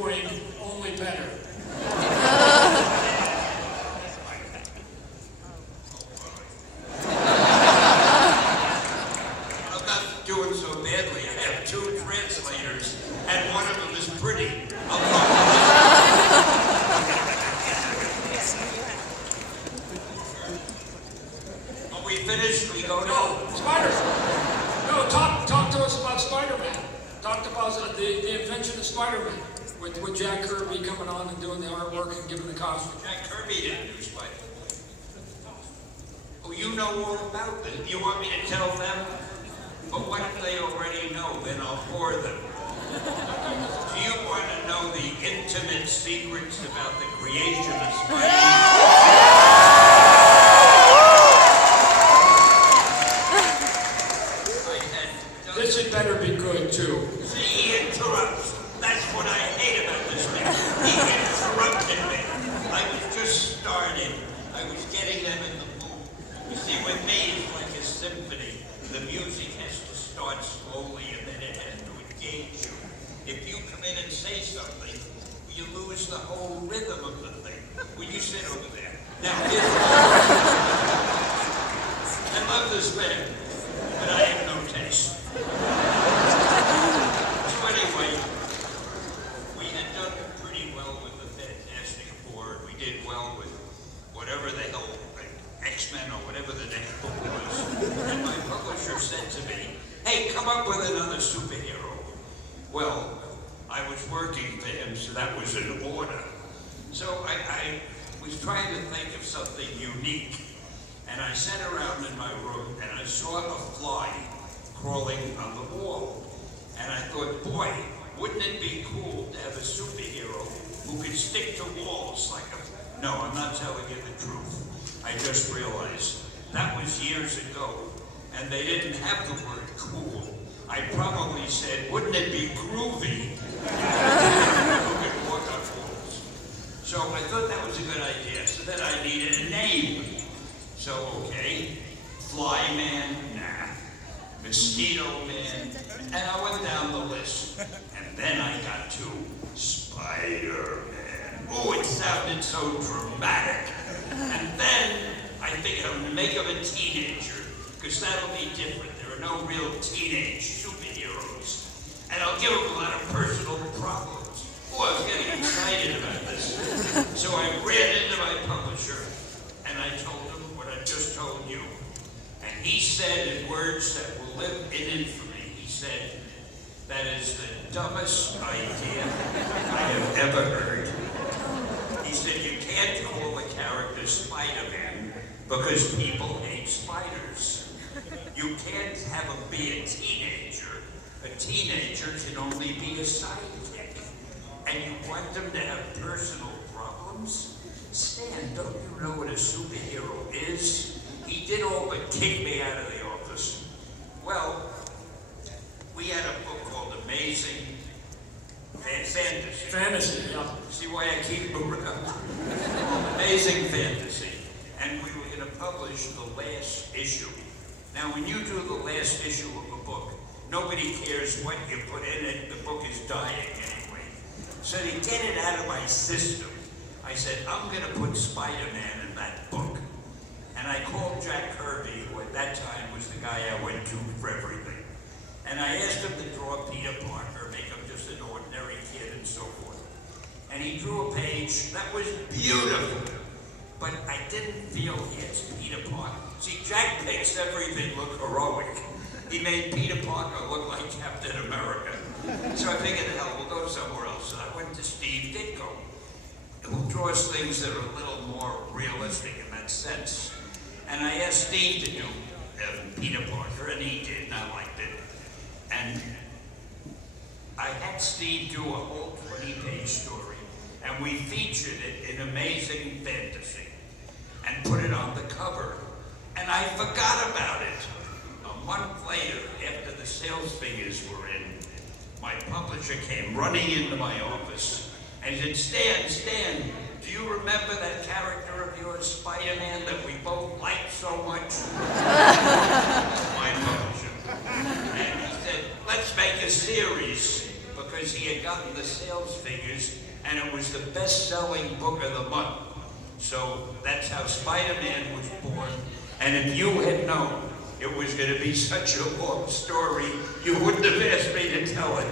doing, only better. I'm not doing so badly. I have 2 translators, and one of them is pretty. Are we finished? We go No, No, talk to us about Spider-Man. Talk about the invention of Spiderman with Jack Kirby coming on and doing the artwork and giving the costume. Jack Kirby didn't do Spider-Man. Oh, you know all about this. You want me to tell them? But what if they already know? Then I'll bore them. Do you want to know the intimate secrets about the creation of Spider-Man? This had better be good, too. See, he interrupts. That's what I hate about this man. He interrupted me. I was just starting. I was getting them in the mood. You see, with me, it's like a symphony. The music has to start slowly and then it has to engage you. If you come in and say something, you lose the whole rhythm of the thing. Will you sit over there? Now, I love this man, but I have no taste. So anyway, we had done pretty well with the Fantastic Four. We did well with whatever the hell, like X-Men or whatever the next book was. And my publisher said to me, hey, come up with another superhero. Well, I was working for him, so that was an order. So I was trying to think of something unique. And I sat around in my room and I saw a fly crawling on the wall. And I thought, boy, wouldn't it be cool to have a superhero who could stick to walls like a... No, I'm not telling you the truth. I just realized that was years ago, and they didn't have the word cool. I probably said, wouldn't it be groovy who could walk on walls? So I thought that was a good idea. So then I needed a name. So, okay, Flyman, nah. Mosquito Man, and I went down the list. And then I got to Spider-Man. Oh, it sounded so dramatic. And then I think I'm gonna make him a teenager, because that'll be different. There are no real teenage superheroes. And I'll give him a lot of personal problems. Oh, I was getting excited about this. So I ran into my publisher, and I told him what I just told you. And he said in words that will live in infamy, he said, that is the dumbest idea I have ever heard. He said, you can't call the character Spider-Man because people hate spiders. You can't have him be a teenager. A teenager can only be a sidekick. And you want them to have personal problems? Stan, don't you know what a superhero is? He did all but kick me out of the office. Well, we had a book called Amazing Fantasy. Fantasy, yeah. See why I keep him around? Amazing Fantasy. And we were going to publish the last issue. Now, when you do the last issue of a book, nobody cares what you put in it. The book is dying anyway. So to get it out of my system, I said, I'm going to put Spider-Man in that book. And I called Jack Kirby, who at that time was the guy I went to for everything. And I asked him to draw Peter Parker, make him just an ordinary kid and so forth. And he drew a page that was beautiful. But I didn't feel he had Peter Parker. See, Jack makes everything look heroic. He made Peter Parker look like Captain America. So I figured, hell, we'll go somewhere else. And I went to Steve Ditko, who draws things that are a little more realistic in that sense. And I asked Steve to do Peter Parker, and he did, and I liked it. And I had Steve do a whole 20-page story, and we featured it in Amazing Fantasy, and put it on the cover. And I forgot about it. A month later, after the sales figures were in, my publisher came running into my office and said, Stan, do you remember that character of yours, Spider-Man, that we both liked so much? My publisher. And he said, let's make a series, because because he had gotten the sales figures, and it was the best-selling book of the month. So that's how Spider-Man was born. And if you had known it was going to be such a long story, you wouldn't have asked me to tell it.